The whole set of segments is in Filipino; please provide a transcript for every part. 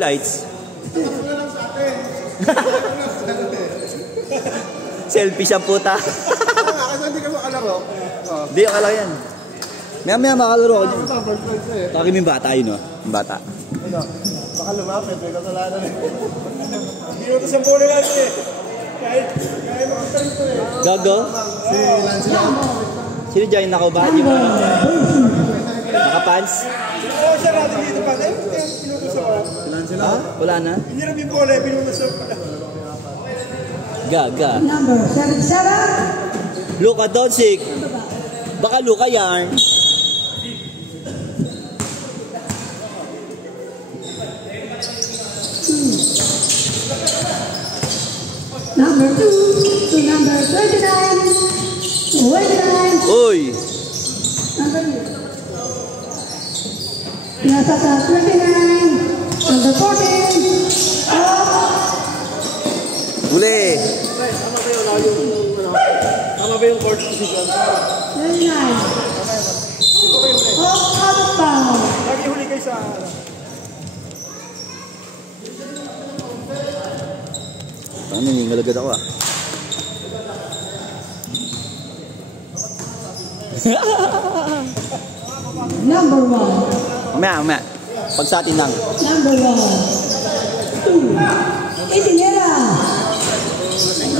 Lights. Selfie siya puta. Kasi hindi ka makalaro. Hindi, okay lang yan. Maya makalaro ako dyan. Takim yung bata yun, no? Yung bata. Baka lumapit, may kasalanan eh. Hindi mo ito sa puli natin eh. Kahit makakalito eh. Gago? Si Lancelot. Sino dyan yung nakabahad yung nakapants? Oo, siya natin dito pa. Pinutos ako. Si Lancelot? Wala na? Hinirap yung puli, pinutos ako pala. Gaga. Number 77. Luka Doncic. Baka Luka yan. Number 2 to number 29. 29. Uy. Number 2. Nasa sa 29. Number 14. Uli. Tama ba yung court position? 29. Out of bounds. Lagi huli kayo sa... Ano yung ngalagad ako ah. Number 1. Mamaya. Pag sa atin lang. Number 1. 2. Itinera.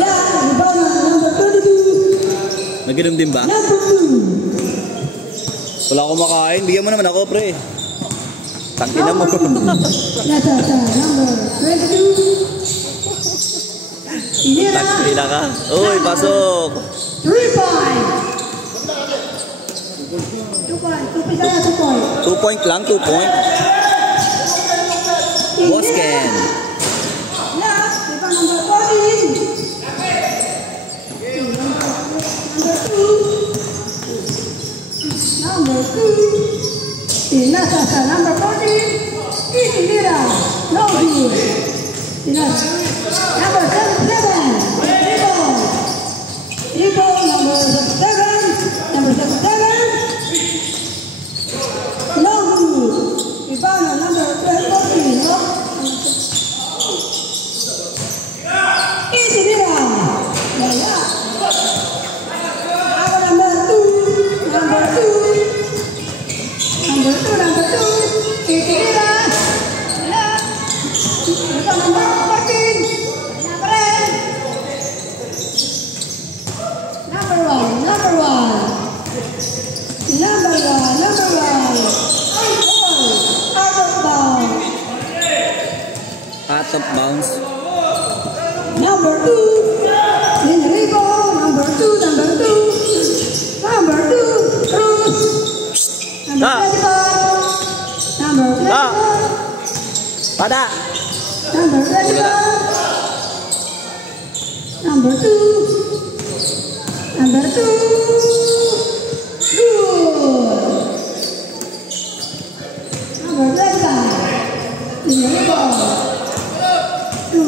Yan. Number 22. Naginom din ba? Number 2. Wala akong makain. Bigyan mo naman ako, pre. Tangina mo. Nasa sa number 22. Itinera. Tangina ka. Uy, pasok. 3 point. 2 point. 2 point. 2 point lang, 2 point. Bosken. Last, ito number 14. Number 2. Nasa sa number 14. Itinera. No good. Nasa. Number 77. Ibo, number 7. Number 77. No good. Ibano, number 14. No? Itinera. Wala. Ako number 2. Number 2. Number 2. Itinera. Wala. Ito number 14. Wala pa rin. Number 1. Number 1. Number 1. Number 1. Out of bounds. Out of bounds. Number 2. Enrico. Number 2. Number 2. Number 2. Cruz. Number 24. Number 24. Pada. Number 24. Number 2. Number 2. Good. Number 25. Enrico. 2.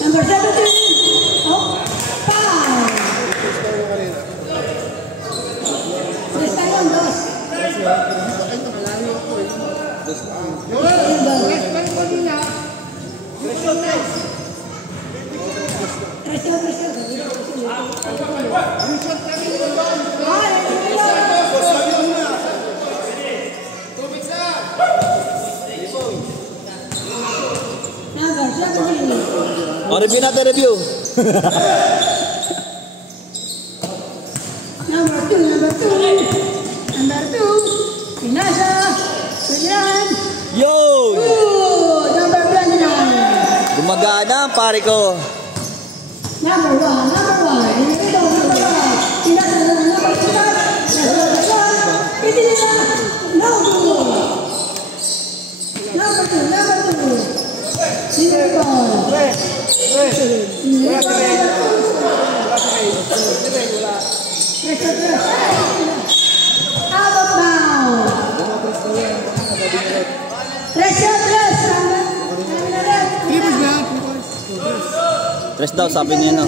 Number 17. Oh, 5. Basta yun, dos. Review natin, review. Number 2, number 2. Number 2. Inasa. Ganyan. Yo! Number 29. Gumagana, pare ko. Number 1, number 1. Ito, number 1. Inasa, number 2. Ito nila. No good. Number 2, number 2. Single ball. Out of bounds. Tres daw, sabi niya, no?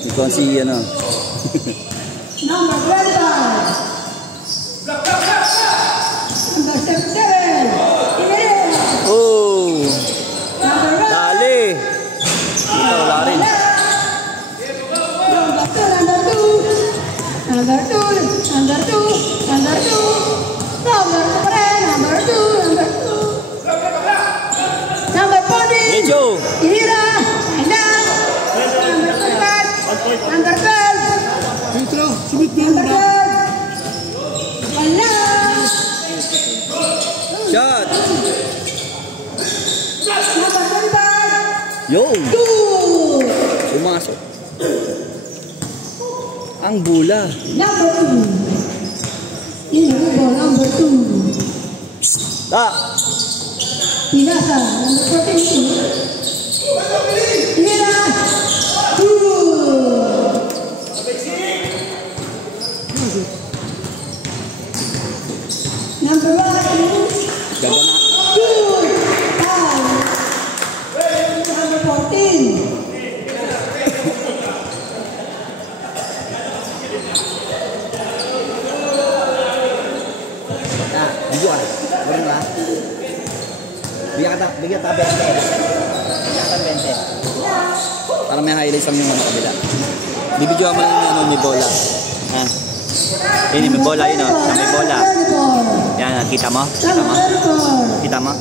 Hindi ko si, Number 25. Shot! Number 25. Yo! Good. Pumasok. Ang bula. Number 2. Inaribol, number 2. Pinasa, number 42. Mira. Good. Number 1. Ganda na. Good. Number 14. Video ka. Ganun ba? Bigyan ka 20. Bigyan ka 20. Para may highlights lang yung ano kabila. Bibidyoan mo lang yung ano, may bola. Ha? Yun, may bola, yun o. May bola. Yan, kita mo? Kita mo? Kita mo?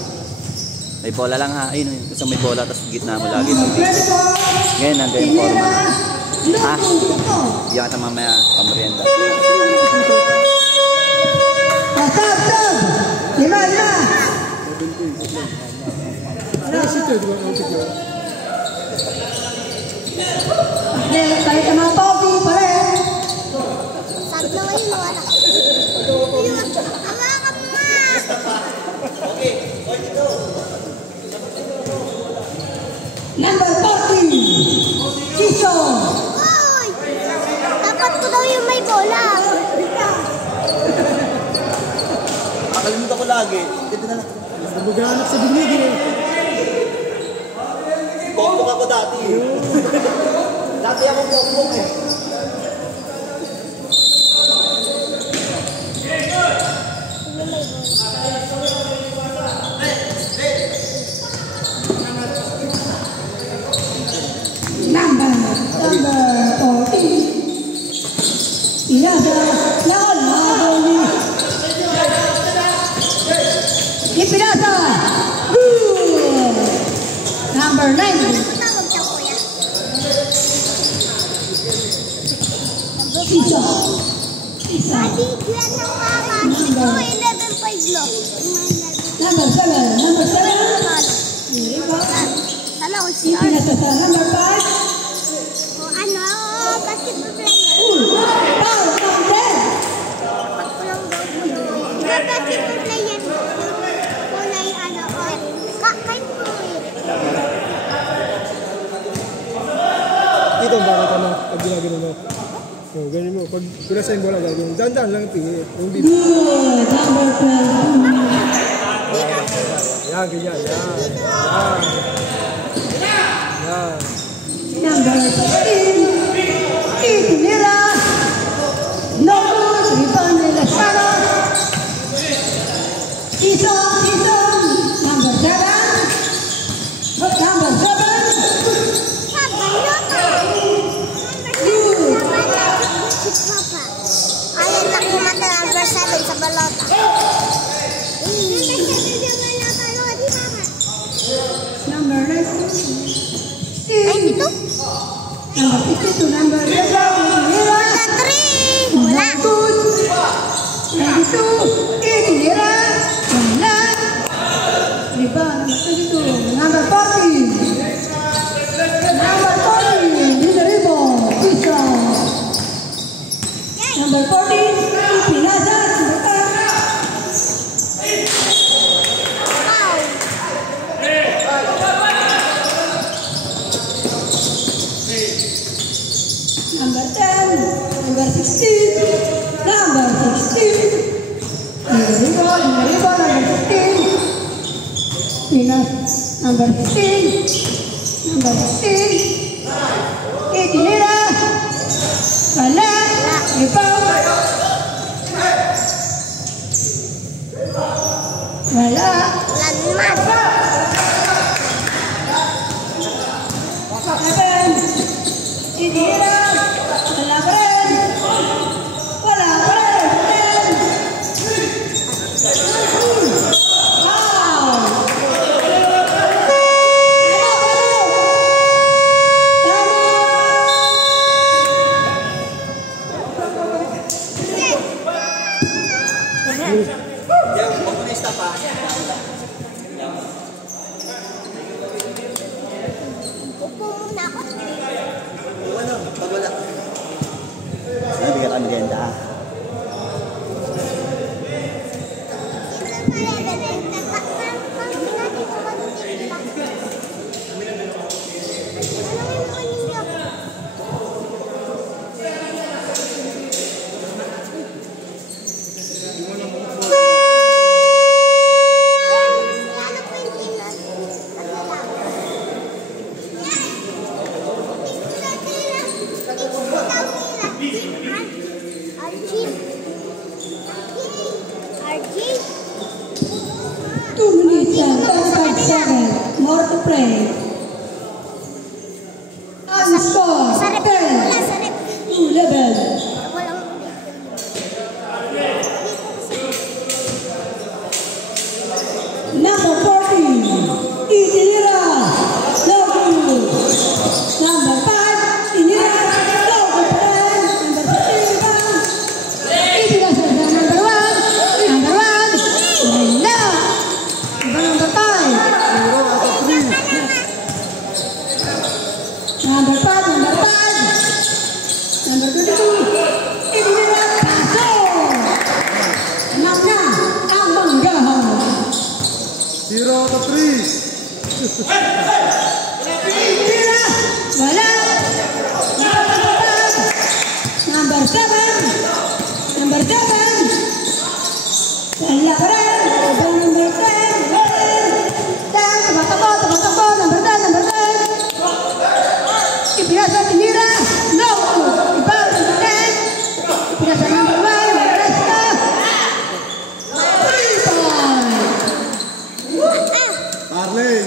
May bola lang ha. Ayun, kasi may bola, tapos gitna mo lagi. Ngayon, ang ganyan forma. Ha? Bigyan ka mamaya, pamerienda. Lima. Tayo sa mga pogi pa rin. Sabi naman yung wala. Hawakan mo nga. Number 14. Chiso. Uy! Dapat ko daw yung may bola. Nakalimutan ko lagi. Ito na lang. Nagbaganap sa binig eh. Bokbok ako dati. Dati ako bokbok eh. Number 14. Pinasa. Laon. Ipinasa. Good. Number 9. Tawag siya, kuya. Chiso. Adi, kuya ng mama. Ito, 11.5 lo. Number 7. Number 7. Sana ko siya. Ipinasa sa number 5. O ano, basketball player. Foul. Counted. Pagkulang daw po yun. Basketball player. Kulay ano, kain po yun. Dito ang bakit ano, pag ginagano mo. O, ganyan mo. Pag pinasa yung bola, gagawin. Dandan lang yung pingin. Yung bibig. Good. Number 12. Yan, ganyan. Yan. Number 16. Itinira. No good. Rebound de la Sara. Chiso. Number 7. Number 7. Ayaw na kumata ang versa dun sa balota. Number 19. Ay, dito? Number 52. Number 11. Itinira. Sa 3! Wala. Good. 22. Itinira. Wala. Rebound. Number 40. Number 40. Dineribo. Chiso. Number 40. Pinasa. Wow. Number 10. Number 16. Number 16. Dineribo. Number 16. Pinas. Number 16. Number 16. Itinira. Wala. Rebound. Wala. Wala naman. Seven. Itinira. Wala pa rin. Wala pa rin. 10. Wow. Upo muna ako. Pag wala. Ano, bigyan ka maganda. More to play. And score. Sarap 10 wala, sarap. to 11. Walang Number 14, Itinira Logu. Number 5, Itinira Logu. Number 15, Itinira number 1. Number 1, Linda. Number 5. Number 5, number 5. Number 22, Itinira Paso. Anak na ang manggahan. 0 to 3. Wala. Number 7. Number 7. Wala pa rin. Number 10. 10. Tumatakbo. Number 10. Number 10. Ipinasa tinira. No. Iba. Number 10. Ipinasa number 1. Resta. 3 Marley.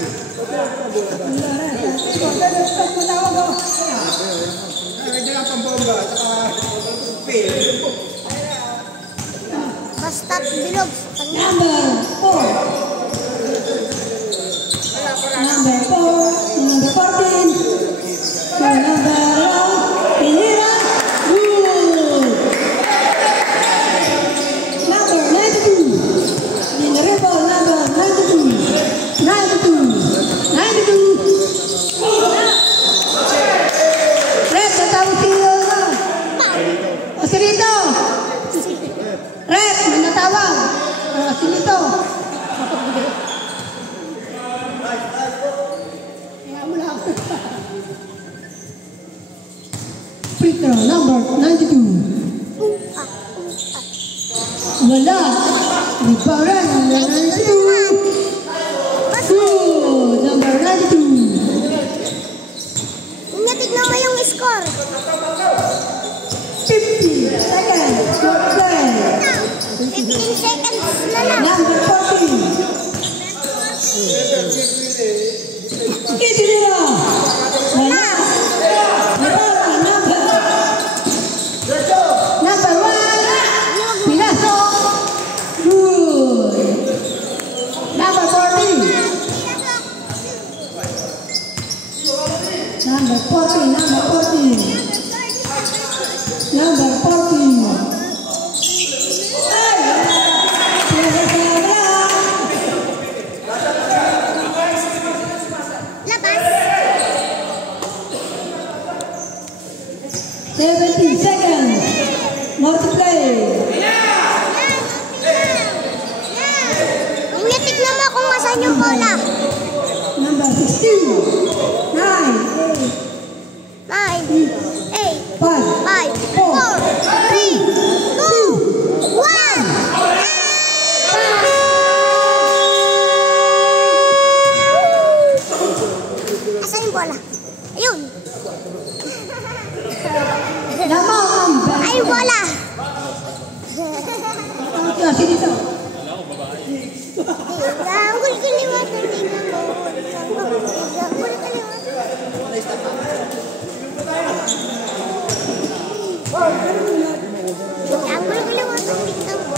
basta't bilog. Number 4. Number 4. Number 14. Number 1. Pinira. Good. Number 92. Mineral number 92. 92. Red, natawag si Rito. Red, may natawag. Si Rito. Free throw number 92. Wala. Rebound number 92. Good. Number 92. Tingnan mo yung score. 50 seconds. Shot play. 15 seconds na lang. Number 14. Itinira. Wala. Number 1. Pilaso. Good. Number 14. Number 14. Number 14. Labas. 17 seconds. More to play. Tingnan mo kung masan yung bola. Number 16. 9, 9, 8, 5, 5, 4, 3, 2, 1. Asan yung bola? Ayun. Lamang ang ball. Ay, bola. Kasi dito. Gagol kaliwatan. Tingnan mo. Gagol kaliwatan. Gagol kaliwatan. Tingnan mo.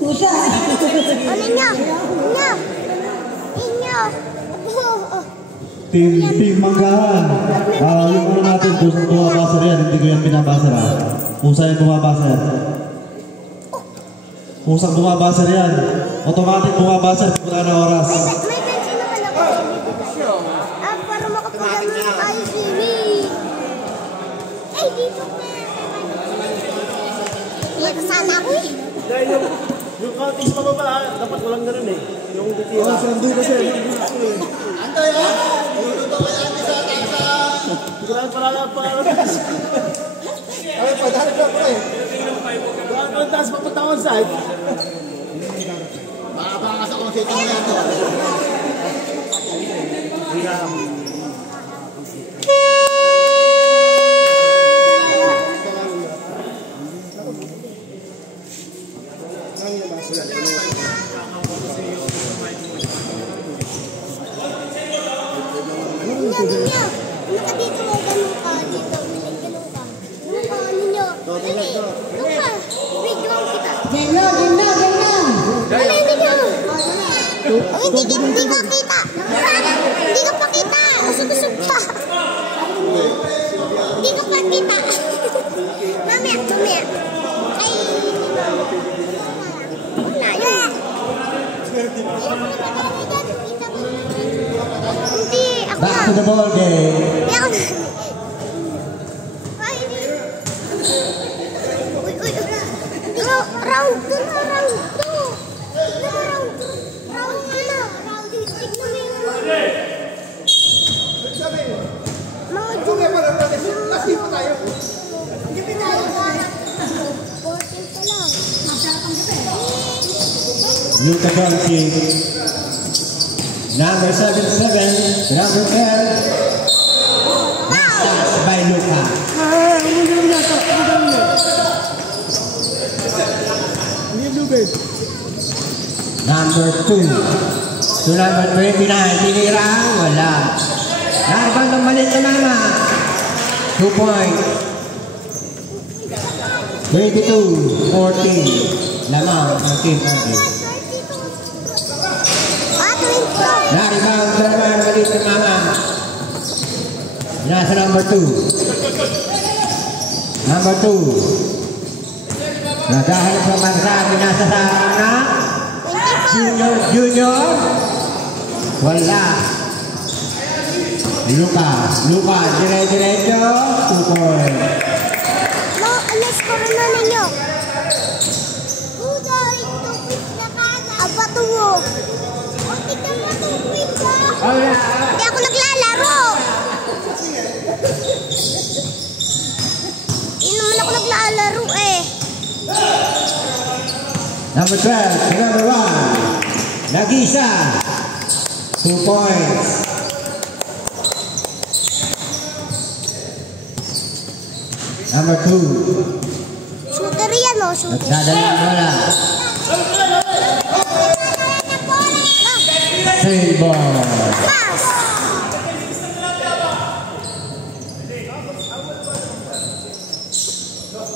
Pusa. Ano niya? Inyo. Team Manggahan. Yung ano natin, kusang bumabasa yan. Hindi ko yan binabasa na. Kusa yung bumabasa yan. Kusang bumabasa yan. Automatic bumabasa. Wala na oras. May pensin naman ako. Para makapagal mo na kayo swimming. Ay, dito na. Dito sana ako eh. Dahil yung cuttings pa ba, dapat walang ganun eh. Yung titira. Oh, sando kasi. Ando yan! Luto ko yan sa tasa! Siguraan para ay, padahal ka pa eh. Ang taas papunta ko side. Baka sa kong sito na yan. Ninyo, dito mo, ganun ka, dito, ganun ka. Ganun ka, ninyo. Dali, doon ka. Wait lang kita. Geno. Dali, ninyo. Hindi ka kita. Hindi ka pa kita. Usog-usog pa. Hindi ka pa kita. Mamaya. Ay. Wala yun. Hindi, ako Back to the ball game. Hindi ako na. Round 2 na, round 2. Round 2 na. Round 2. Tignan mo yung mga junior. Kasi pa tayo. Hindi pa tayo. 14 pa lang. Luka Doncic. Number 77, number 10. Passed by Luka. Number 2 to number 29. Tinira, wala. Narban ng malit na mama. 2 points. 22-14. Lamang ang team Argyle. Naribang sa naman malit na mama. Nasa number 2. Number 2. Naghahanap sa bansa, binasa sa anak. Junior. Wala. Luka, dire-diretso. 2 points. No, score na ninyo. Uday, tupit na kada. Abato mo. O, tignan mo tupit ka. Hindi ako naglalaro. Hindi naman ako naglalaro eh. Number 12, number 1. Nag-isa. 2 points. Number 2. Shooter yan o, shooter. Nagdadala ng bola. Save ball. Pass.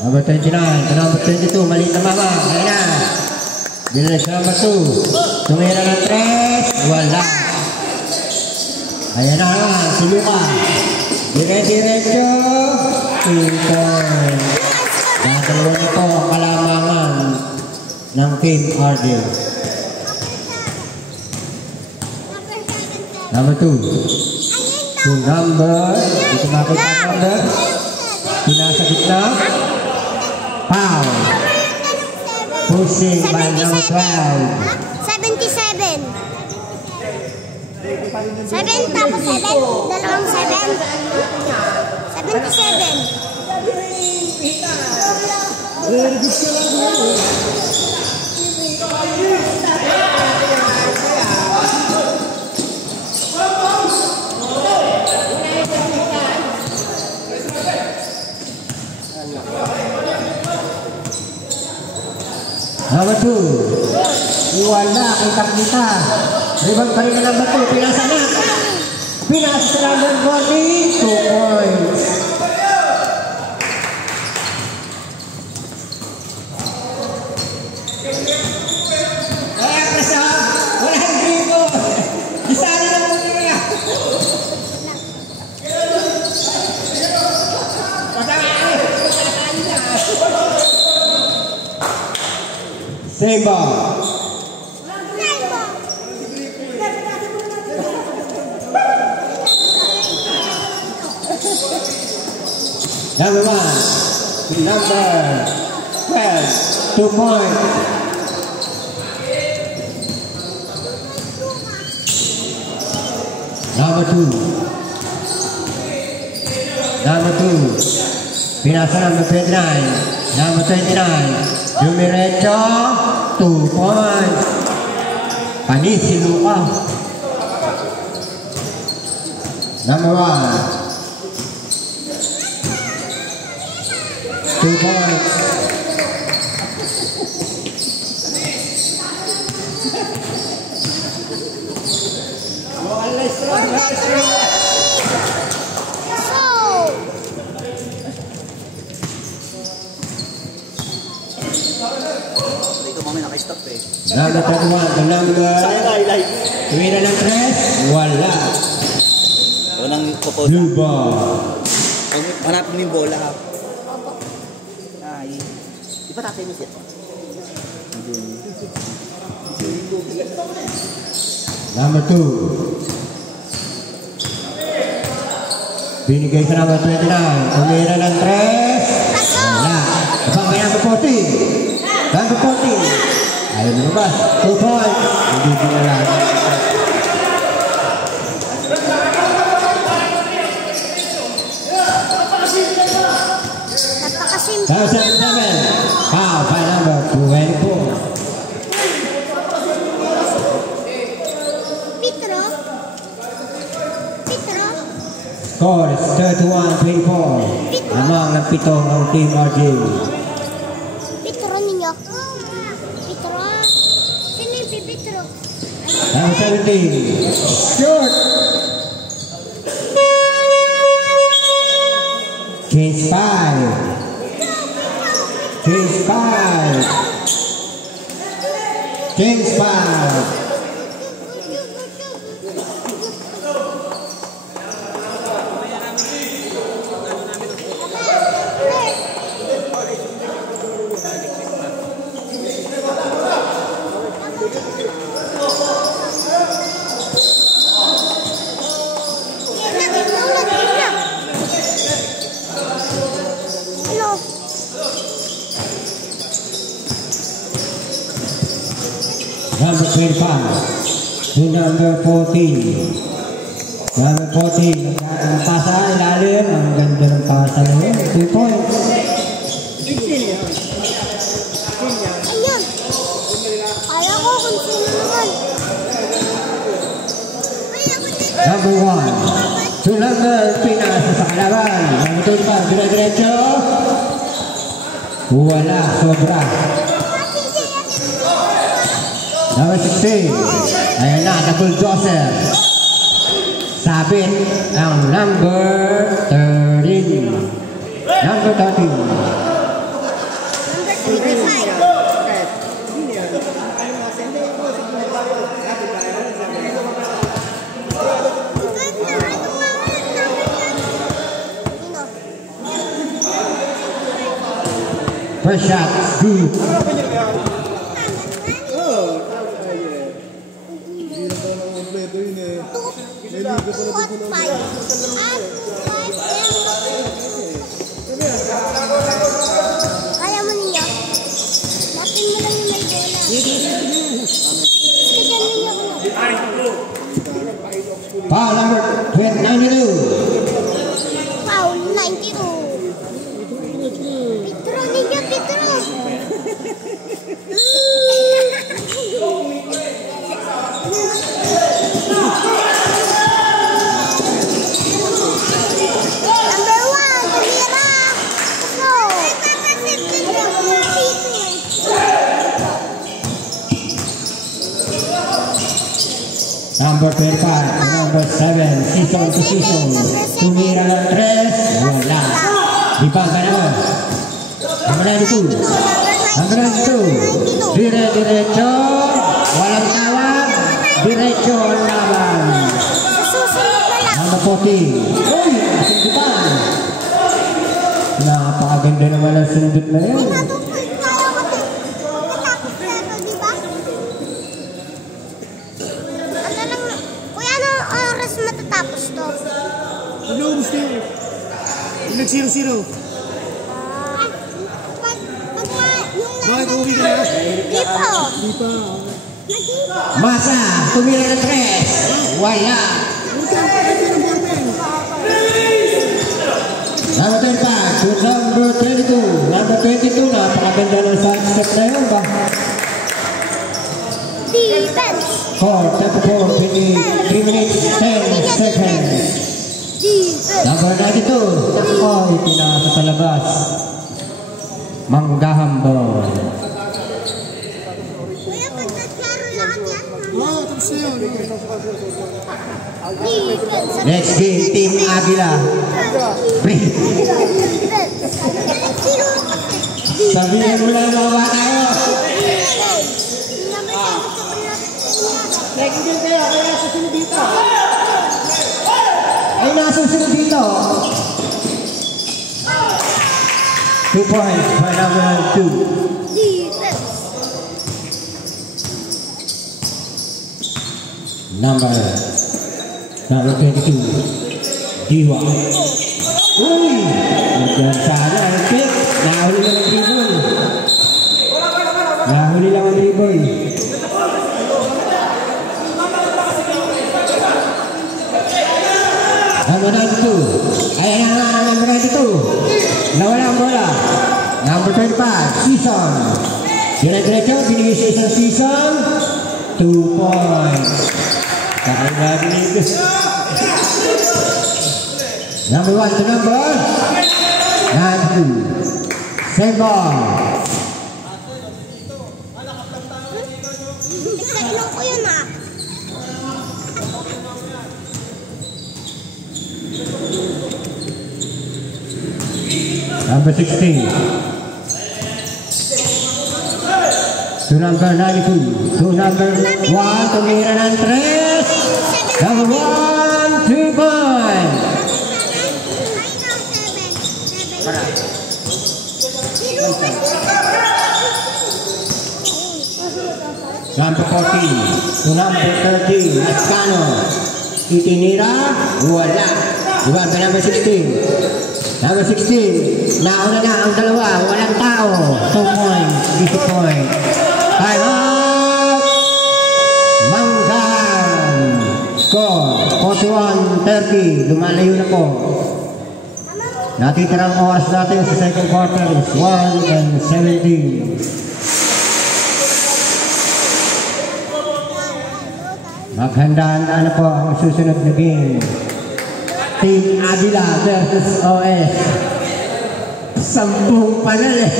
Number 29 to number 22. Maliit na mama. Kaya na. Bilis number 2. Tumira ng 3. Wala. Ayan na naman. Si Luka. Dire-diretso. 2 points. Dadalawa nito ang kalamangan ng Team Argyle. Number 2. To number. Dito makita ang number. Pinasa gitna. Foul. Pushing by number 12. 77. 7 tapos 7. Dalawang 7. 77. Number 2. Wala, kita-kita. Rebound pa rin na number 2. Pinasa na. Pinasa sa number 40. 2 points. Kaya kasi walang gripo. Isali lang mo nila. Same ball. Number 1 to number 12, 2 points. Number 2. Number 2. Pinasa number 29. Number 29. Dumiretso. 2 points. Panis si Luka. Number 1. 2 points. Dito mami naka-stop eh. Number 31 to number. Tumira ng 3. Wala. Unang propose. Blue ball. Hanapin mo yung bola ha. Ay. Di ba tatay mo siya? Number 2. Binigay sa number 29. Tumira ng 3. Wala. Abang may number 14. Number 14. Ayaw na ba? 2 points. Hindi binalang. Number 77. Foul by number 24. Score is 31-24. Amang ng pitong ang Team RJ. Pitro ninyo. Pitro. Sino yung pipitro? Number 17. Shoot! Change 5. Change 5. Change 5. Number 25 to number 14. Number 14. Ang pasa ilalim. Ang ganda ng pasa na yun. 2 points. Ayun. Kaya ko kung sino naman. Number 1 to number pinasa sa kalaban. Number 25. Dire-diretso. Wala. Sobra. Number 16. Ayan na, the bulldozer. Sabit ang number 13. Number 13. Number 25. First shot, good. Kaya mo niya? Napin mo lang yung may bola. Bigyan niyo ako. Foul number 92. Foul 92. Pitro ninyo, Pitro. Number 1, tumira. Go. Number 25, number 7, season to season. Tumira ng 3, wala. Di ba ka naman? Number 92. Number 92. Dire-diretso. Walang tawag. Diretso ang laban. Susunod na lang. Number 40. Uy, sindipan. Napakaganda naman ang sundot na yun. Natupad. Kaya ko ito. Natapos na ito. Ilubos na yun. Nag-0-0. Bakit uwi ka na? Di pa. Di pa. Masa, tumira ng 3. Wala. Number 35 to number 22. Number 22 na, pakaganda ng side step na yun ba? Defense. Score, 34, 3 minutes, 10 seconds. Defense. Number 92, Nakoy, pinasa sa labas. Manggahambol. Kuya, pagkaklaro lang yan. Oo, tapos na yun. Defense. Next game, Team Agila. Free. Sabihin mo lang mga bata tayo. Second kaya susunod dito. Ay, nasusunod dito. 2 points by number 2. Defense. Number 22. Diwa. Uy! Nagyan sana ang pick. Nahuli lang ang dribble. Nahuli lang ang dribble. Number 92. Ayan na nga, number 92. Nawala ang bola. Number 25. Season. Dire-diretso, binigay sa isang season. 2 points. Kakaiba binigay. Number 1 to number 92. Same ball. Kailan ko yun ah. Number 16. To number 92. To number 1. Tumira ng 3. Number 1. 2 points. Number 14 to number 13, Ascano. Itinira, wala. Diba ba number 16? Number 16, nauna na ang dalawa, walang tao. 2 points, 50 points. Time out! Manggan! Score, 41-30. Lumalayo na po. Natitirang oras natin sa second quarter is 1:17. Maghanda-handa na po ang susunod na game. Team Agila versus OS. 10 panel eh.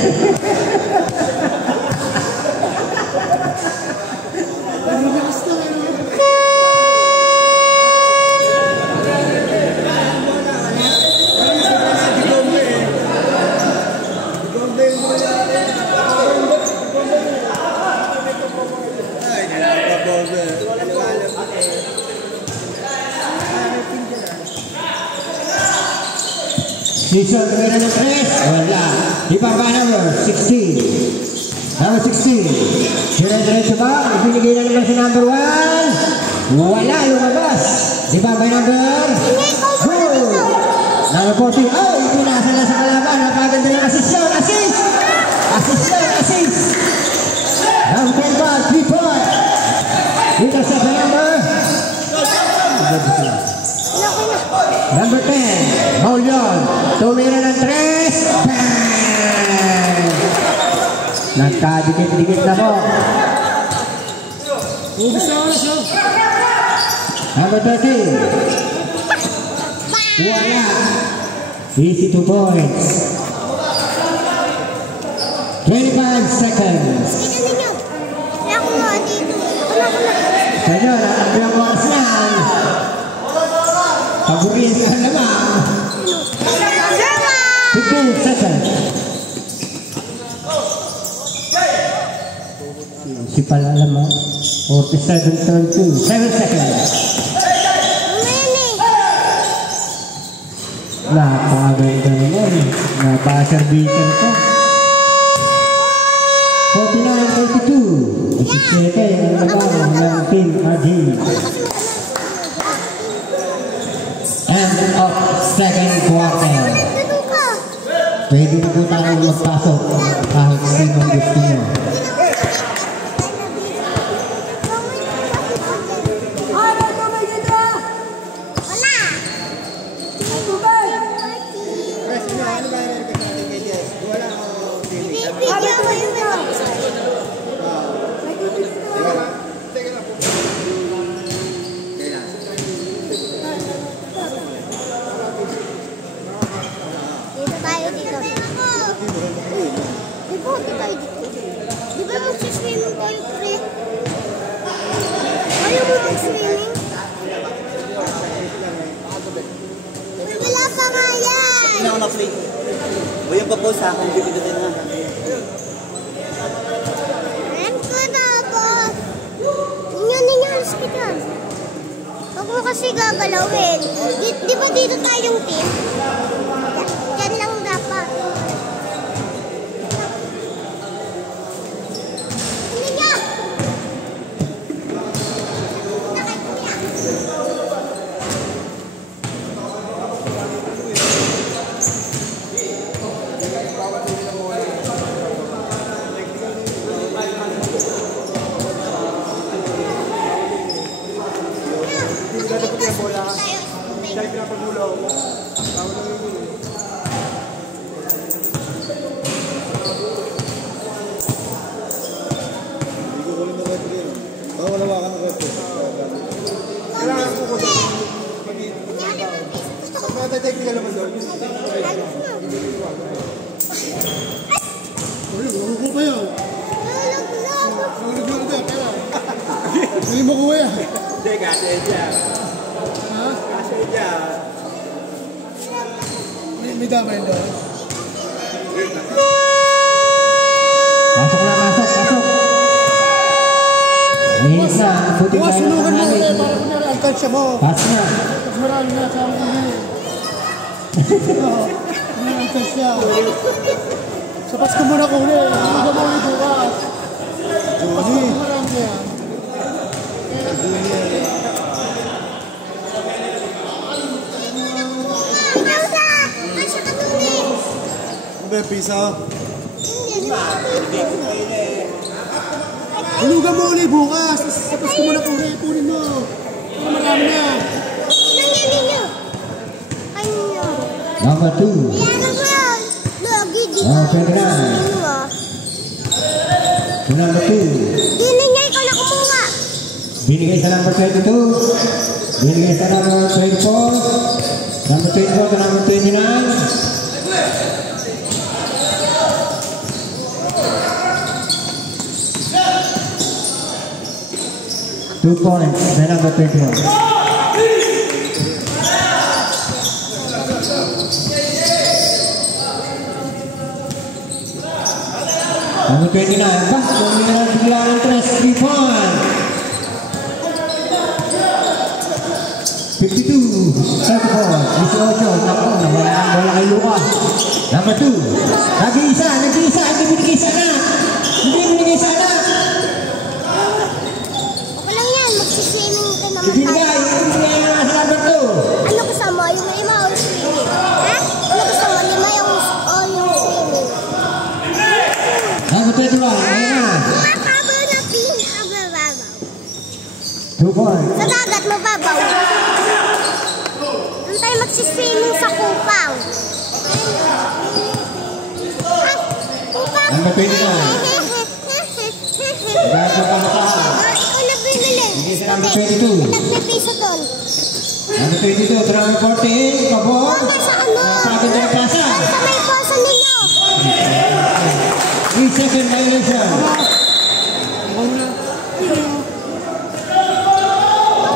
Season, tumira ng 3. Wala. Ibaba number 16. Number 16. Dire-diretso ba? Ibinigay na naman si number 1. Wala, lumabas. Ibaba number 2. Number 14. Oh, ipinasa na sa kalaban. Napaganda yung assist yun. Assist! Assist yun, assist! Number 5, 3 points. Intercept na number. Number 10, Maulion. Tumira ng 3. Bang! Nagkadikit-dikit na po. Ubus na oras, no? Number 13. Wala. Easy 2 points. 25 seconds. Tignan ninyo. Kaya ako nga dito. Ako na. Kaya ang bilang oras na. Paburin ka naman. 15 seconds. Si Palala mo. 47-32. 7 seconds. Napakaganda naman. Nabasher beater ko. 49-32. 17 ang naman ng Team AG. end of second quarter. Ganun ka. Pwede na po tayong magpasok kahit sino gusto nyo. Wala. Bibigyan mo yun. Dito tayo dito. Dito tayo dito. Di ba magsiswimming tayo, pre? Ayaw mo mag-swimming? Wala pa nga yan! Hindi ako na-swing. O yung pa-post ha, kung bibigyan na. Alam ko na, boss. Ninyo, hospital. Huwag mo kasi gagalawin. Di ba dito tayong team? Yan lang dapat. Ninyo! Nakay kuya. Hindi mo kuya. Hindi, kasi dyan. Ha? Kasi dyan. May damay doon. Pasok na, pasok, pasok. Ayos na, buti Bukas tayo sunugan mo natin. ulit para kunyari ang kansya mo. Pasok na. Mas marami na sa amin huli. Ang kansya. Sa Pasko mo na kuhuli. Ano mo ulit bukas? Pasko marami na yan. Pisa. Hulugan mo ulit bukas. Sa Pasko mo na kuhuli. Punin mo. Marami na. Ninyo. Number 2. Yan mo yan. Lagi dito. Pwede na. Number 2. Di ninyo ikaw na kumuha. Binigay sa number 22. Binigay sa number 24. Number 24 ke number 29. 2 points sa number 21. Number 29, bas, dominan bigla ng 3 points. 52, 34, 18, naku, nawala ang bola kay Luka. Number 2, nag-iisa, hindi binigay sana. Hindi binigay sana. Okay lang yan, magsiswimming ka naman Ibigay na sa number 2. Ano gusto mo? Yung 5 o swimming? Ha? Ano gusto mo? 5 o yung swimming? Number 21, ayan na. Makabaw na pinakababaw. 2 points. Sa dagat mababaw. Doon tayo magsiswimming sa kupang. Ay, kupang. Number 29. Bago ka matahan. Ikaw na binili. Hindi sa number 22. Nagpipiso doon. Number 22, number 14, pabor. Sa ano? Sa akin na nagpasa. Sa may poso ninyo. 3 second violation.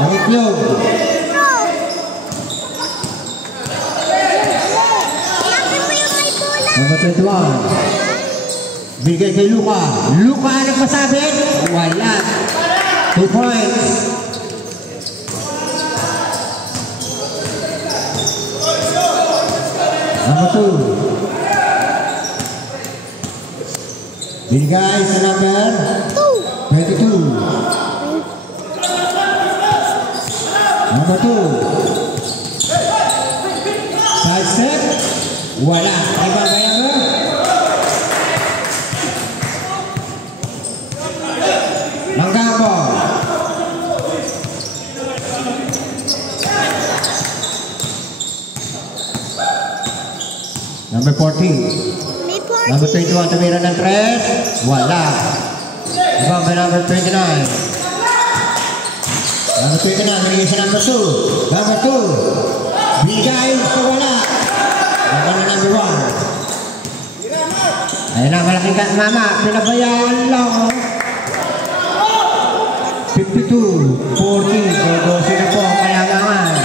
Itlog. Ilapin mo yung may bola. Number 21. Bigay kay Luka. Luka nagpasabit. Wala. 2 points. Number 2. Binigay sa number 22. Number 2. Wala. Ibang kaya mo? Manggambo. Number 14. May 40. Number 21, tumira ng 3. Wala. Ibang by number 29. Number 29, binigay sa number 2. Number 2. Bigay sa wala. Number 1. Ayun na, malaking mama. Pinabayaan lang. 52, 40. Gogosin na po ang kalamangan.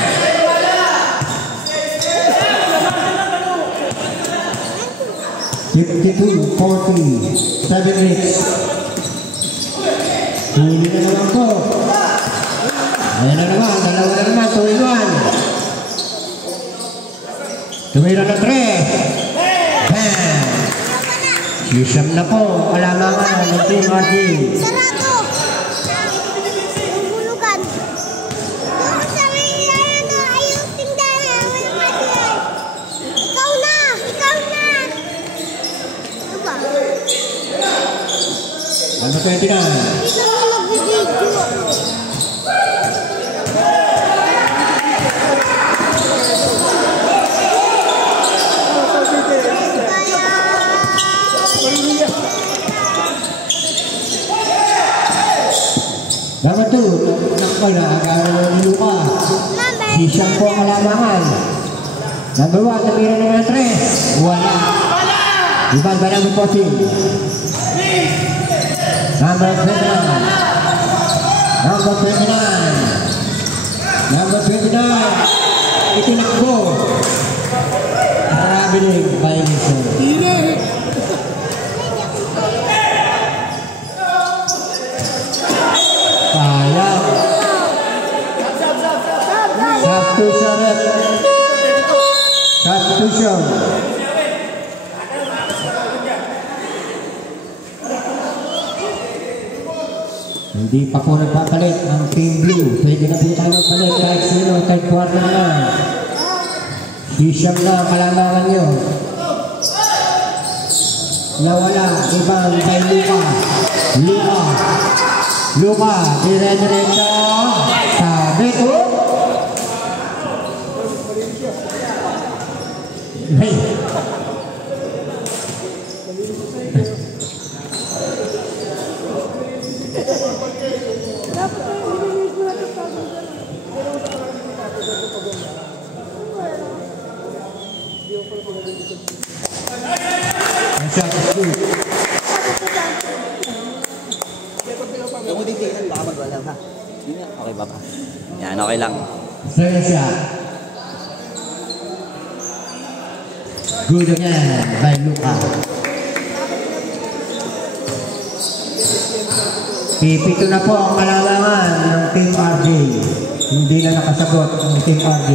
52, 40, 7 minutes. Huli na naman po. Ayan na naman, dalawa na naman, 2 in 1. Tumira na 3. Bam! Sisam na po, kalamangan ng Team Martin. Sarado. Yung bulugan. Doon sa may ayos tindahan. Walang matiyan. Ikaw na. Ikaw na. Ano ba? Number 29. Dito ako nag-video. Number 2, nakapal na, Luka. Sisam po ang kalamangan. Number 1, tumira na ng 3. Wala. Ibang ba number 14? Number 29. Number 29. Number 29. Itinakbo. Traveling violation. Sayang. Substitution. Substitution. Hindi pa po nagpapalit ang Team Blue. Pwede na po tayo magpalit kahit sino, kahit quarter na. Sisam na kalamangan nyo. Nawala, ibang kay Luka. Luka, dire-diretso. Sabi ko. Hey. Okay ba ba? Yan, okay lang. Second shot. Good again by Luka. Pipito na po ang kalamangan ng Team RJ. Hindi na nakasagot ang Team RJ.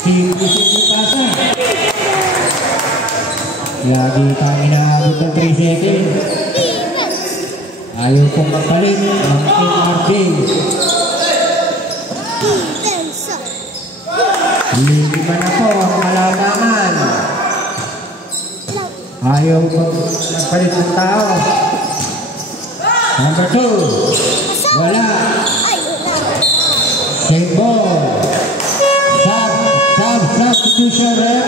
Sinipisip yung kasa. Lagi tayo inaabot ng 3 seconds. Ayaw pong magpalit ang Team RJ. Lima na po ang kalamangan. Ayaw pong magpalit ng tao. Number 2. Wala. Save ball. Substitution rep.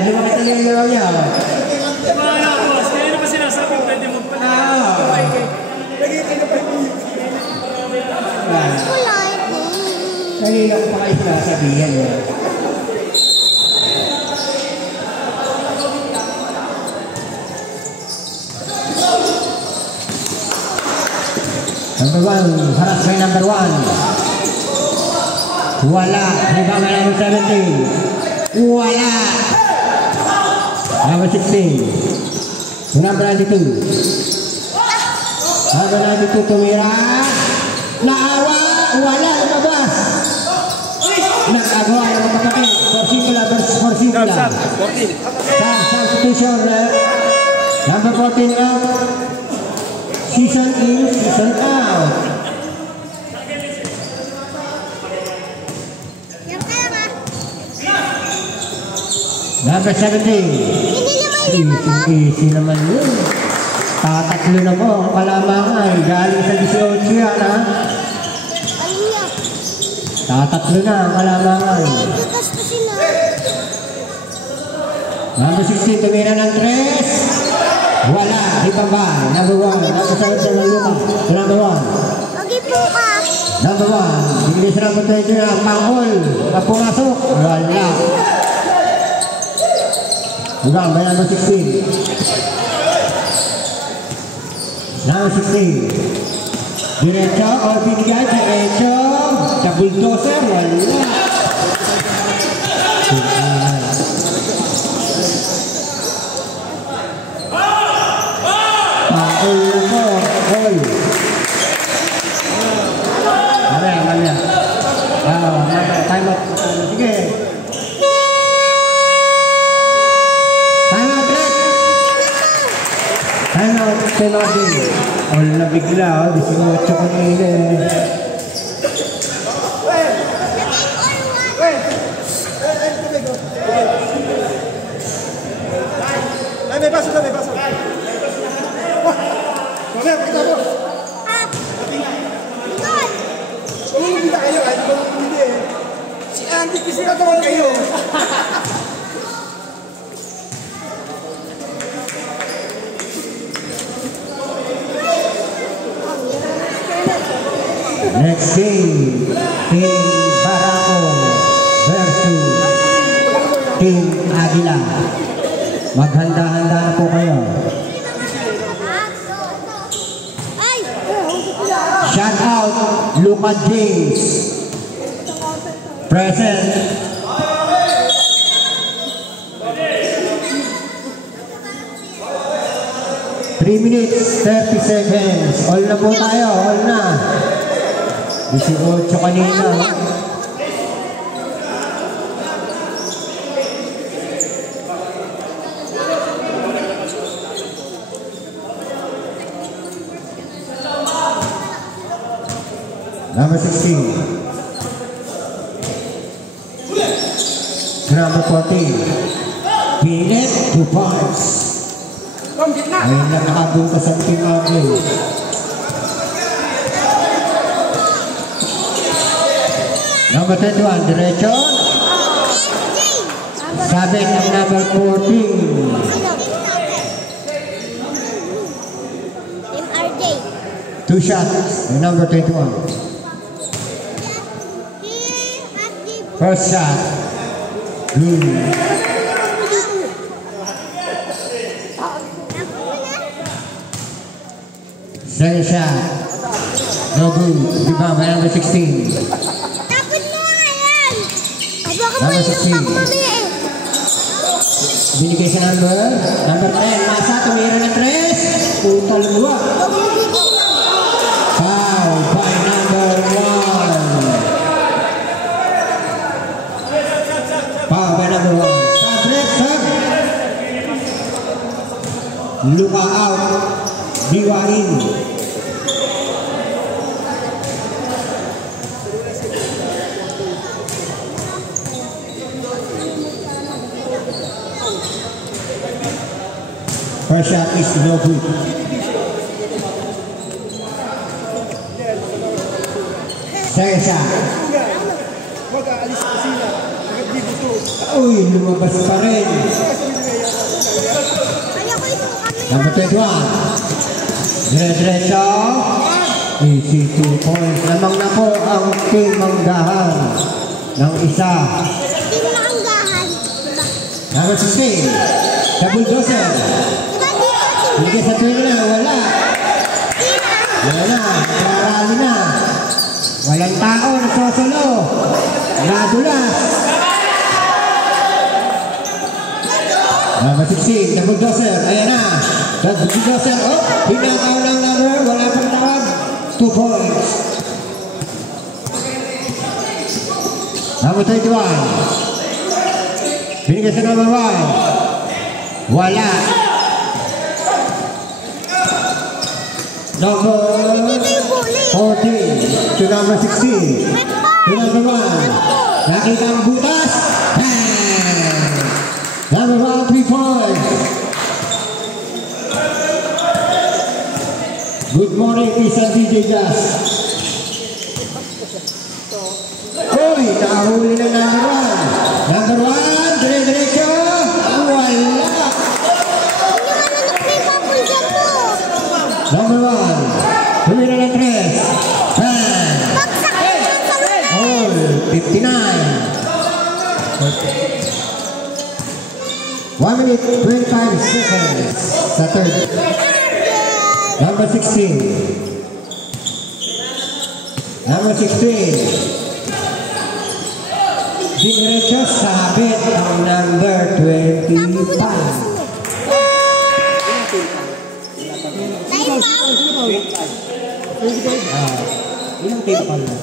Lima ka talaga niya. Kaya na ba sinasabi pwede mo pala? Kanina ko pa kayo sinasabihan niya. Number 1, harap kay number 1. Wala. Ibang number 17. Wala. Number 16. Number 92. Number 92 tumira. Naawa. Wala. Lumabas. Nag-agawa ng mga kapatid. Forsimula versus Forsimula. Substitution. Number 14 out. Season in, season out. Yan kaya nga. Number 17. Hindi naman lima mo. Easy naman yun. Tatatlo na mo ang kalamangan. Galing sa 18 yan, ha? Ano niya? Tatatlo na ang kalamangan. Nagkakas kasi na. Number 16, tumira ng 3. Wala, di pa ba? Number 1, number 7 na luma. Number 1. Okay po ka. Number 1, English number 20 na pang-all. Na pumasok. Wala. Hanggang by number 16. Number 16. Diretso, o binigay, diretso. Sa bulldozer, wala. Pang-all mo, all. Mamaya. Time out. Sige. Time out, Red. Time out, penalty. All na bigla, 18 kanina eh. May baso. Mamaya, pakita mo. Hindi kayo, ay ko hindi eh. Si Andy kasi katawan kayo. Next game, Team Barako versus Team Agila. Maghanda-handa na po kayo. Ay! Shout out, Luka James. Present. Three minutes, 30 seconds. All na po tayo, all na. 18 kanina. Number 16. Number 14. Pinet, 2 points. Ayun lang nakabungkas ang Team Agil. Number 21, diretso. Sabi ang number 14. Team RJ. 2 shots, the number 21. First shot, blue. Second shot, no good. Rebound by number 16. Tapos mo nga yan. Baka mo Number yung 16. pang mamaya eh. Binigay sa number 10. Masa, tumira na 3. Putal luwa. Foul by number 1. Foul by number 1. Sabre, sab. Luka out. Diwa in. First shot is no good. Second shot. Mag-aalis sa kusina. Nag-dibuto. Uy, lumabas pa rin. Kaya ko ito kami. Number 21. Dire-diretso. Easy 2 points. Lamang na po ang Team Manggahan ng isa. Team Manggahan. Number 16. Sa bulldozer. Diba dito team Bigay sa tuwing na, wala. Wala na, marami na. Walang tao, nagsosolo. Nadulas. Number 16, the bulldozer. Ayan na. The bulldozer, oh, hinakaw ng number. Wala pang tawag. 2 points. Number 21. Binigay sa number 1. Wala. Number 14 to number 16. To number 1. Nakita ang butas. Number 1, 3 points. Good morning, Pisa DJ Jazz. Uy, nakahuli ng number 1. Number 1, dire-diretso. Wala. Number 1, tumira ng 3. All, 59. 1 minute, 25 seconds sa third. Number 16. Number 16. Diretso sabit ang number 25. Ilang tape pa na?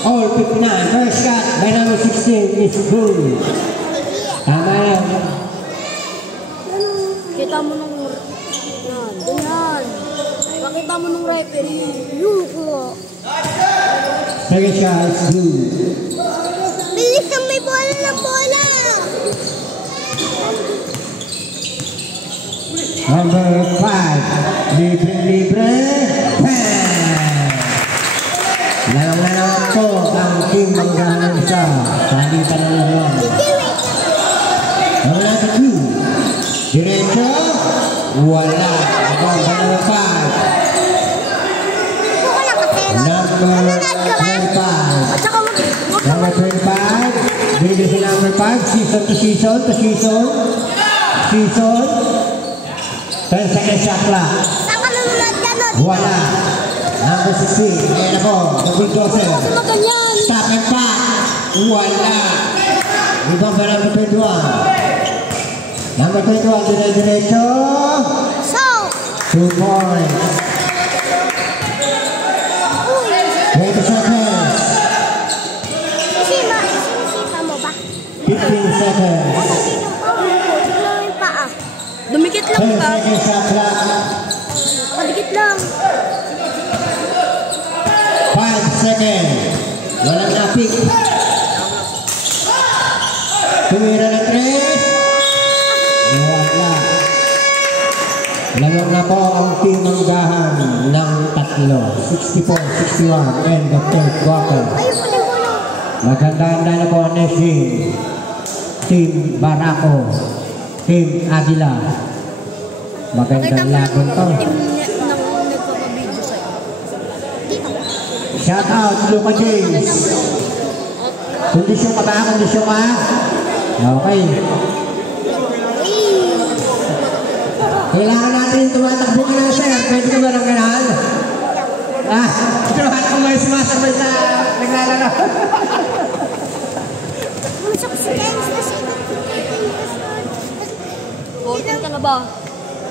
All 59. First shot by number 16 is good. Tama lang. Kita mo nung yan. Pakita mo nung referee. Yuko. Second shot is good. Bilis ang may bola ng bola. Number 5. Libre. Lanang-lanang ko ang team Manggahan isa. Palitan ng lang. Number 2. Diretso. Wala. Number 5. Number 25. Number 25. Bigay si number 5. Season to season. 10 seconds shot clock. Wala. Number 16. Ayan ako. Double Joseph. Stop and back. Wala. Ibang ba number 21? Number 21. Diretso. 2 points. 20 seconds. 15 seconds. Dumikit lang 10 ba? seconds shot clock. Padikit lang. 5 seconds. Walang napik. Tumira ng 3. Wala. Lamang na po ang team Manggahan ng 3. 64-61. End of third quarter. Maganda-ganda na po ang nation. Team Barako. Team Aguila. Magandang laban to. Shout out Luka James. Kondisyon ka ba? Kondisyon ka? Okay. Kailangan natin tumatakbo ka na, sir. Pwede ka ba ng ganahan? Tumatak ko may sumasabay sa naglalaro. Masok si James kasi Botin ka na ba?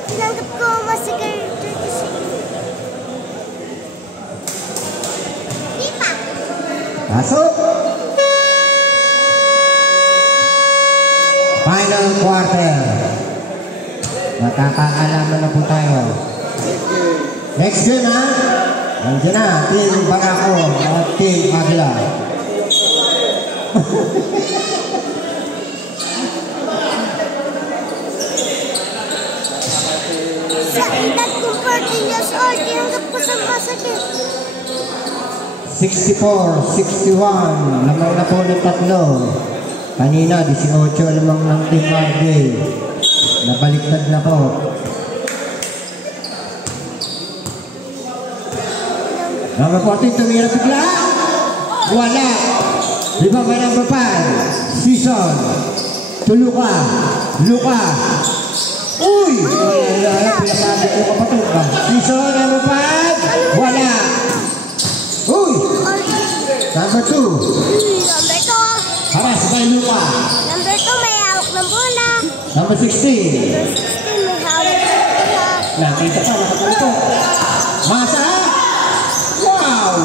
Tinanggap ko massacre 36. Di pa. Pasok! Final quarter. Magkakaalaman na po tayo. Next game ha? Nandiyan na, Team Barako at Team Aguila. Sa edad kong 14 years old, tinanggap ko sa massacre. 64-61. Lamang na po ng 3. Kanina, 18 lamang ng Team RJ. Nabaliktad na po. Number 14, tumira bigla. Wala. Diba ba number 5? Season. Tuluka. Luka. Uy! Pinasabi ko kapatid ba? Season number 5. Wala. Uy! Number 2. Number 2. Haras by Luka. Number 2, may hawak ng bola. Number 16. Number 16, may hawak ng bola. Nakita pa, nakakalito. Masa? Wow!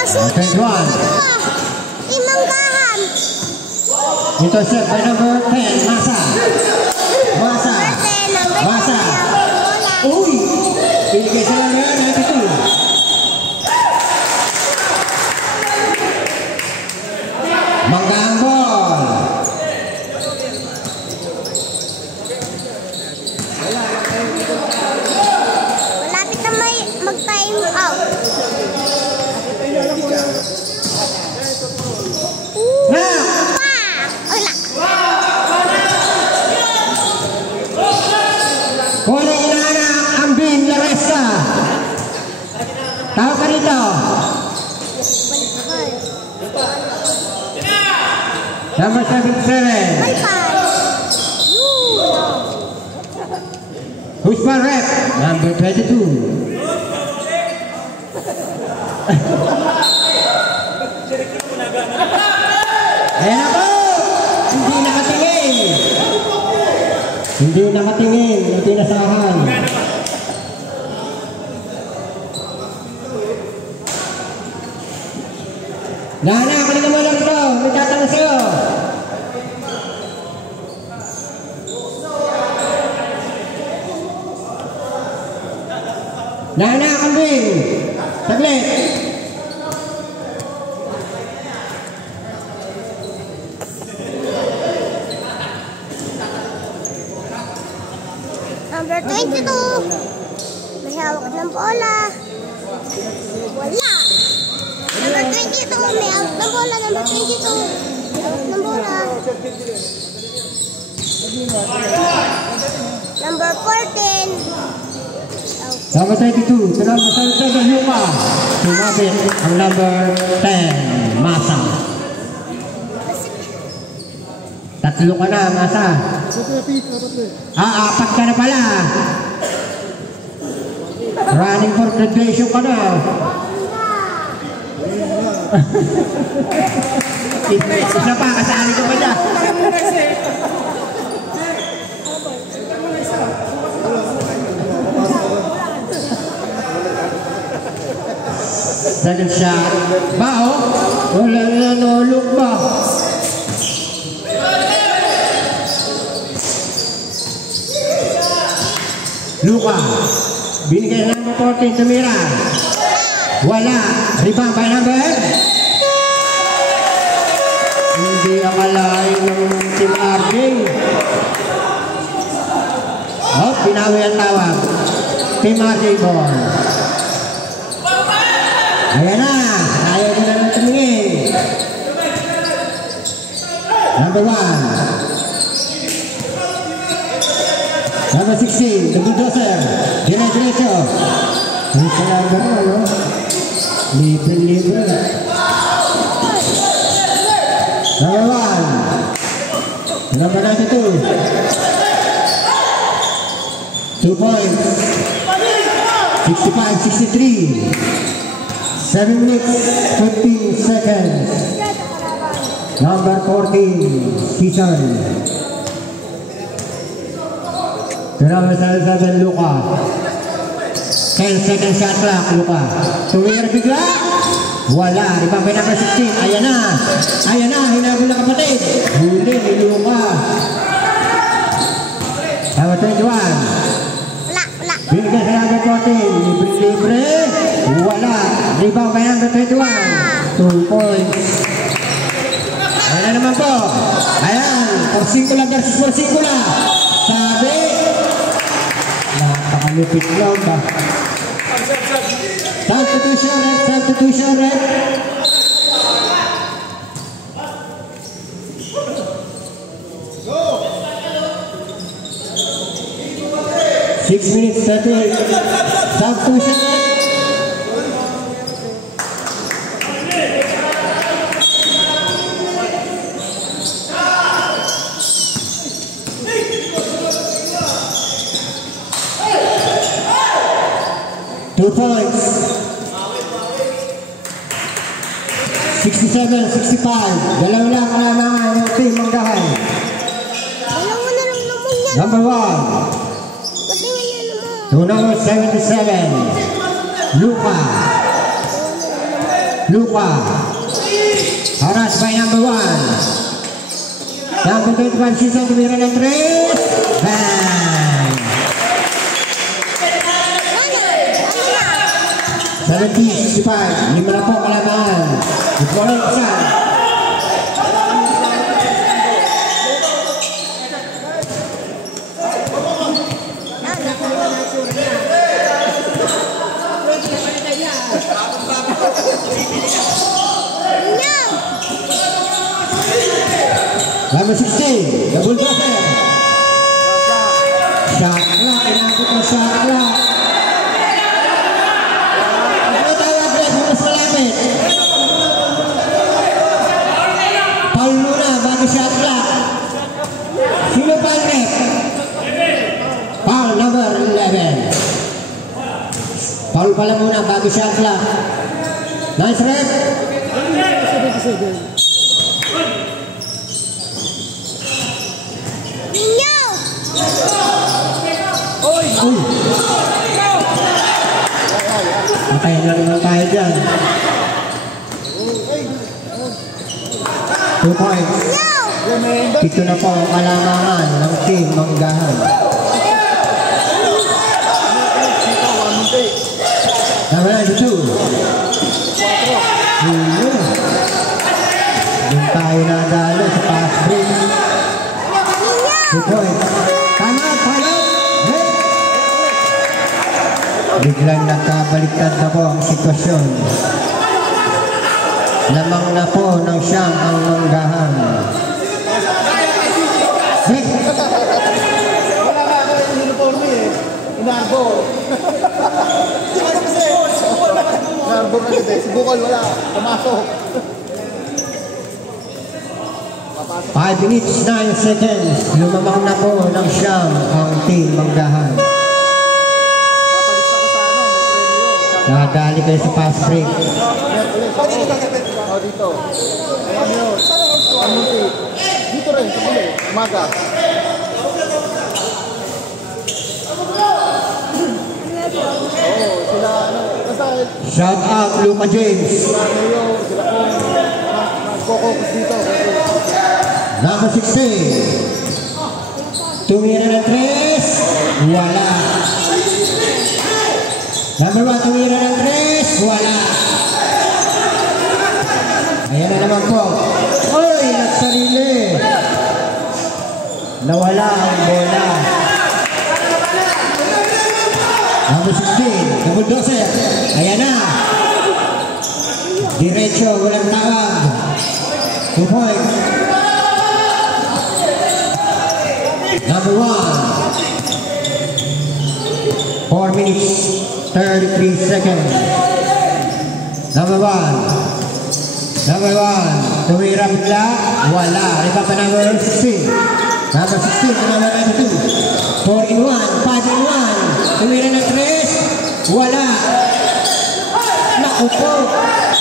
Nakasuot Third one. Imanggahan. Intercept by number 10, Masa. Masa. Masa. Uy! Binigay sa lang yan, 92. Manggang ball. Malapit na mag-time out. Na! Wala. Kuha inaanak ang Bin Laresa. Tawag ka rito. Number 77. Who's my rep? Number 22. Ayan ako! Hindi nakatingin! Hindi nakatingin, hindi nasahan. Nana, kanina mo lang ito. May tatanong sa'yo. Nana, kambing. Saglit. Number 22. May hawak ng bola. Wala. Number 22. May hawak ng bola. Number 22. May hawak ng bola. Number 14. Number 32. Sa number 77, Yuma. Sumabit ang number 10, Masa. Tatlo ka na, Masa. Apat ka na pala. Running for graduation ka na. Isa pa, kasali ka pa dyan. Second shot. Bao. Wala na nulog ba? Luka. Binigay ng number 14, tumira. Wala. Rebound by number. Hindi akalain ng Team RJ. Oh, pinawi ang tawag. Team RJ ball. Ayan na. Ayaw ko na ng tumingin. Number 1. Number 16, the bulldozer. Diretso. Ang salaga mo, no? Libre. Number 1. Number 92. 2 points. 65-63. 7 minutes, 15 seconds. Number 14, Season. Number 77, Luka. 10 second shot clock, Luka. Tumira bigla. Wala. Rebound by number 16. Ayan na. Hinabol na kapatid. Huli ni Luka. Number 21. Wala. Binigay sa number 14. Libre. Wala. Rebound by number 21. 2 points. Ayan na naman po. Ayan. Porsingula versus Porsingula. Sabi. Napakalupit lang ba? Substitution red. 6 minutes 38. Substitution red. Two points. 67-65. Dalawa lang kailangan ng team Manggahan. Dalawa na lang naman yan. Number 1. Patingin yan naman. To number 77. Luka. Luka. Harassed by number 1. Number 21 season, tumira ng 3. Bang! 70-65. 5 na po kalaban. Good morning, San. Number 16, the bulldozer. Shot clock, inabot ng shot clock. Ano tayo agres, mas malapit. Paul muna, bago shot clock. Sino pa ang rep? Paul, number 11. Paul pala muna, bago shot clock. Nice rep. Uy! Matay na naman tayo dyan. 2 points. Ito na po ang kalamangan ng team Manggahan. Number 92. Doon tayo nadalo sa fast break. 2 points. Tama, tayo! Biglang nagkabaliktad na po ang sitwasyon. Lamang na po ng siyam ang Manggahan. Break! Wala nga ako yung uniforme eh. Inarbo. Inarbo kasi eh. Si Bukol wala. Pumasok. 5 minutes, 9 seconds. Lumamang na po ng siyam ang team Manggahan. Nadali kayo sa fast break. Dito. Ayan yun. Dito rin, sa puli. Umaga. Sila ano. Shout out Luka James. Sila kong nagpo-focus dito. Number 16. Tumira ng 3. Wala. Number 1, tumira ng 3. Wala. Ayan na naman po. Uy, nagsarili. Nawala ang bola. Number 16, the bulldozer. Ayan na. Diretso, walang tawag. 2 points. Number 1. 4 minutes, 33 seconds. Number 1. Number 1, tumira bigla, wala. Ito pa number 16. Number 16, number 92. 4 in 1, 5 in 1. Tumira ng 3, wala. Naku po.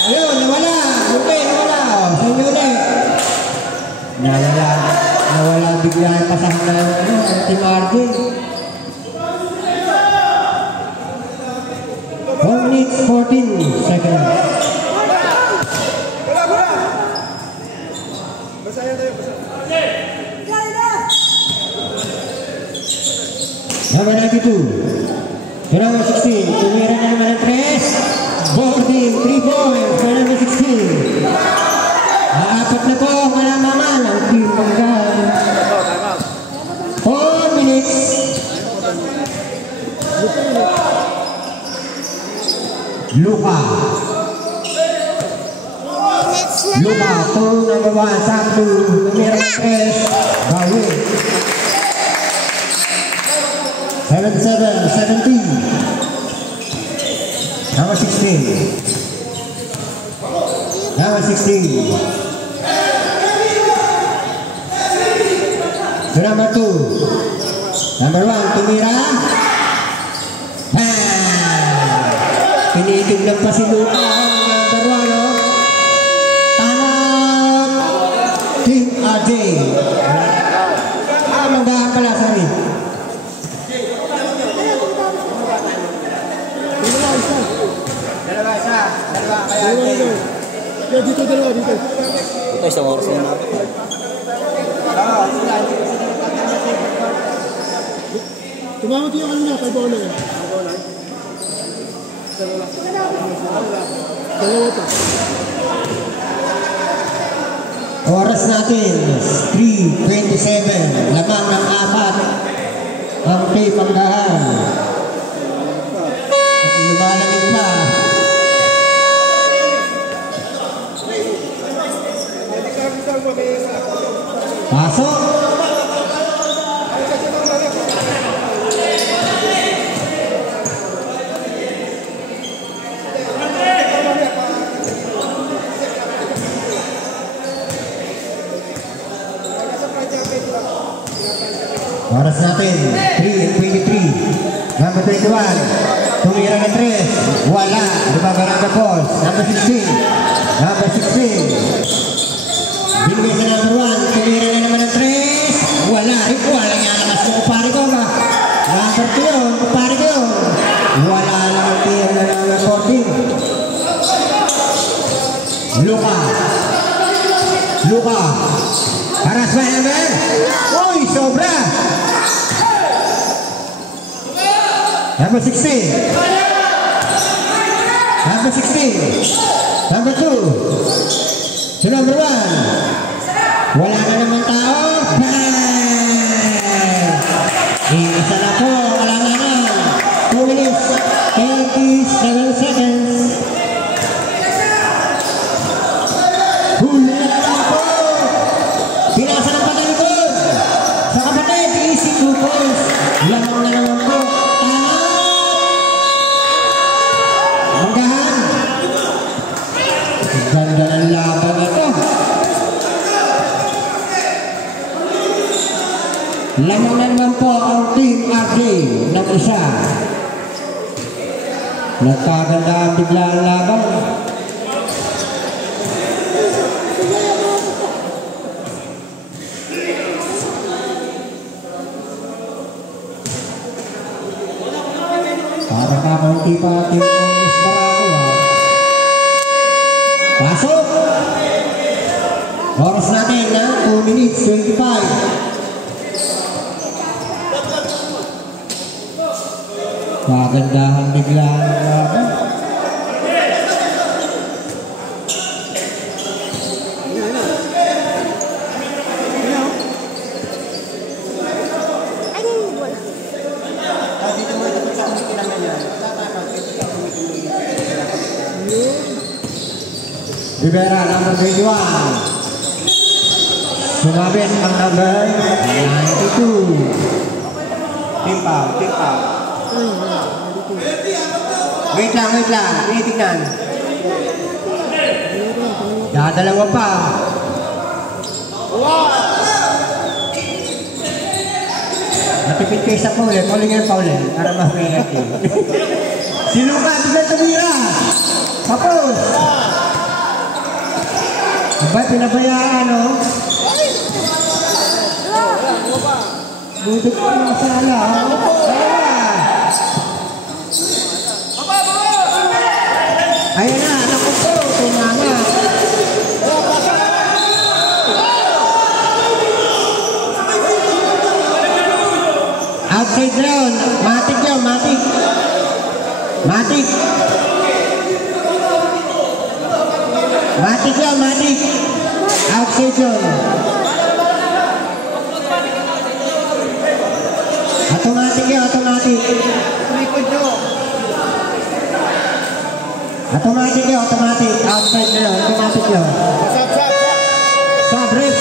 Ayun, nawala. Okay, nawala. Sabi ulit. Nawala bigla yung pasahan na Team Arjun. 4 minutes, 14 seconds. Number 92. Number 16. Tumira na naman ng 3. Boarding. 3 points. Number 16. Apat na po. Malamangan ang team Manggahan. 4 minutes. Luka. Luka. Turn number 1. Sakto. Tumira ng 3. Bawi. 7-7, 17. Number 16. Number 16. So number 2. Number 1, tumira. Pinitignan pa si Luka. Number 1, no? Tanap. Team RJ. Manggahan pala, sorry. Dalawa kaya Yeah, dito dalawa, dito. Ito, isang oras na natin. Tumawag yung ano na, kay Bola yan. Dalawa to. Oras natin, 3:27. Lamang ng 4. Ang tape ang dahan. At lumalamig pa. Pasok. Oras natin, 3:23. Number 21, tumira ng 3. Wala. Lumaban ang Gapos. Number 16. Number 16. Binigay sa number 1. Tumira na naman ng 3. Wala. Wala nga naman sa kupari ko ba? Number 2 yun. Kupari ko yun. Wala naman tira na number 14. Luka. Paras ba naman? Uy, sobra. Number 16. Number 16. Number 2. So number 1. Wala na naman tao. Isa na po. Wala na naman. 2 minutes. 27 seconds. Huli na naman po. Pinasa ng patalikod. Sa kapatid, easy 2 points. Lamang na naman po. Manggahan. Ganda ng laban na ito. Lamang na naman po ang Team RJ ng isa. Nagkaganda ang bigla ang laban. Para kakaunti pa Team Onis Barako. Pasok! Oras natin na 2 minutes 25. Kagandahan bigla ang laban. Rivera, number 21. Sumabit ang number 92. Timpaw. Wait lang. Tinitignan. Dadalawa pa. Natipid kayo sa Paul. Paul. Para ma-penalty. Sino ka? Bigla tumira. Tapos. Abay, pinabayaan, no? Budok ko yung sala. Ayan na, naku po. Tumama. Outside round. Matik yun. Outside yun. Automatic. Outside na yun. Automatic yun. Sabrek.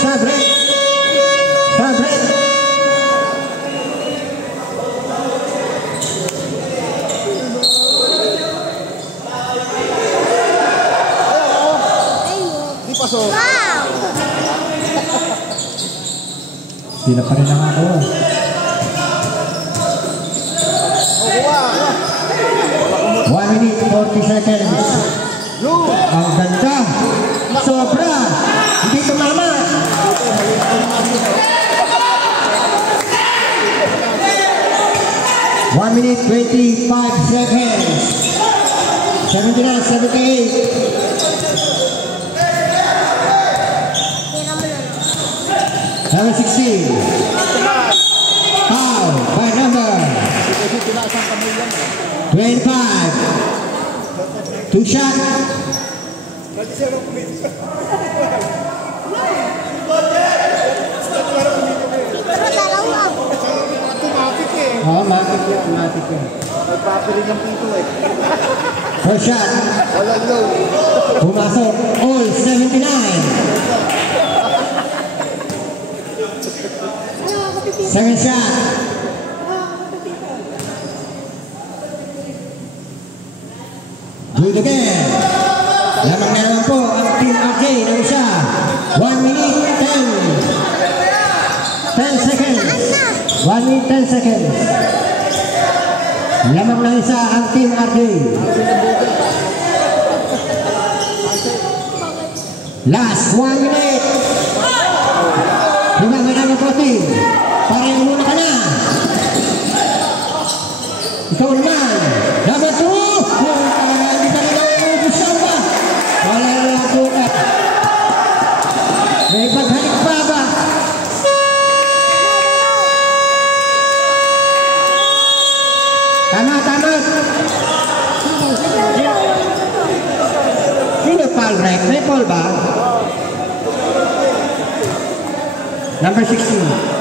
Wow! Sila pa rin ang ako. 1 minute 40 seconds. Ang ganda. Sobra. Hindi tumama. One minute 25 seconds. 79, 78. Number 16. Foul by number 25. Two shot. Pero dalawa. Oh, matik yan. Nagpapili ng pito eh. First shot. Walang low. Pumasok. All 79. Second shot. Do it again. Lamang na naman po ang Team RJ na isa. 1 minute 10 seconds. 1 minute 10 seconds. Lamang na isa ang Team RJ. Last 1 minute. Lamang na naman po team. Parang muna ka na. Ikaw naman. Number 2. Hindi ka nila ubusan ba? Wala na lang sukat. May paghalik pa ba? Tama. Sino foul break? May foul ba? Number 16.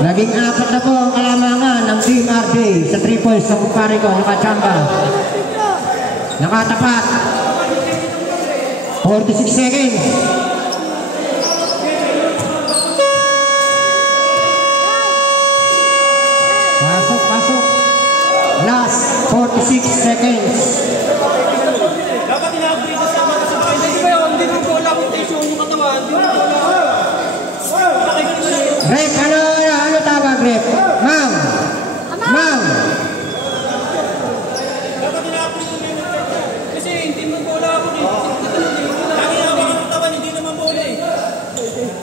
Naging 4 na po ang kalamangan ng Team RJ sa 3 points sa kumpare ko, nakachamba. Nakatapat. 46 seconds. Pasok. Last 46 seconds. Dapat ina-upgrade sa mga sa bahay. Hindi ba yun? Hindi mo po wala kung tension yung katawan. Hindi mo po wala. Rep, ano tawag, Rep? Ma'am. Dapat ina-upgrade yung minute. Kasi hindi mo po wala kung lagi na mga katawan, hindi naman po wala eh.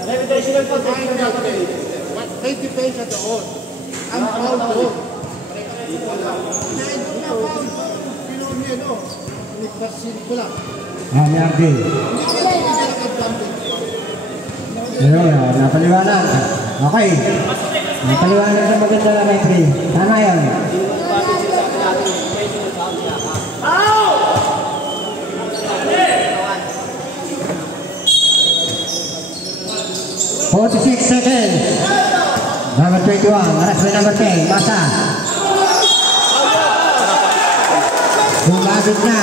Gravitational po, may depensa doon. Ang foul doon. May RJ. Ayun, napaliwanag. Okay. Napaliwanag na maganda na referee. Tama yan. "46 seconds. Number 21. Aras by number 10. Masa. Bumabit na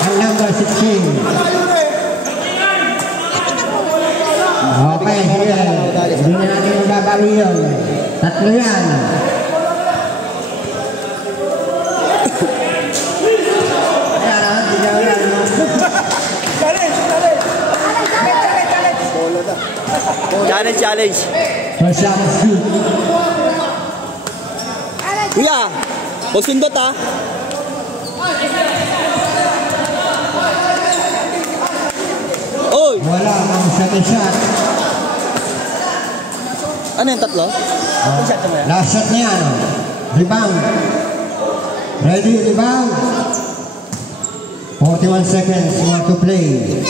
ang number 16. Okay, sige. Hindi na natin magbabali yun. 3 yan. Ayan, bigyan ko yan. Challenge. First shot is good. Kuya, huwag sundot ha. Oy! Wala ang second shot. Ano yung tatlo? Last shot na yan. Rebound. Ready, rebound. 41 seconds more to play.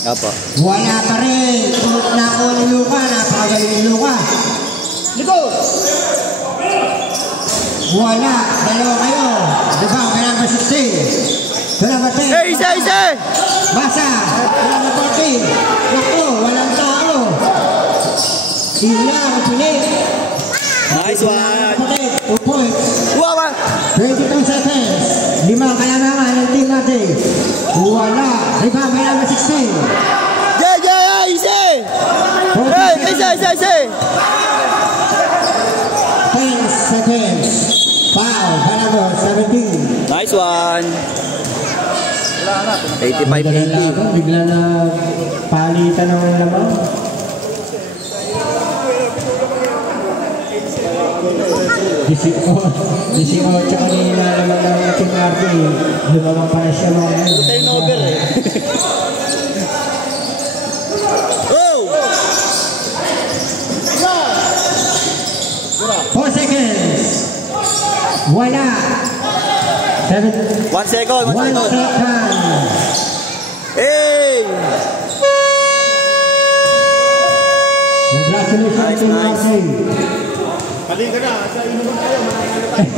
Apo. Wala pa rin. Tulot na ako ni Luka. Napakagaling ni Luka. Likod! Wala. Dalawa kayo. Rebound kay number 16. Kay number 10. Hey, isa! Basa. Kay number 14. Naku, walang tao. Sila ang pilit. Nice one. 2 points. Wow! 22 seconds. 5 kalamangan ng Team natin. Wala. Rebound kay number 16. Easy! Hey, isa! 10 seconds. Foul kay number 17. Nice one. 85-80. Bigla na palitan ng lamang. 18 kanina naman ng ating RJ. Lumamang pa na siya mga ngayon. Turnover eh. Oh! 4 seconds. Wala. 1 second, 1 1 second. second. Hey! Congratulations Nice, to nice. Martin. Halika na, sa inuman tayo, mananalo tayo.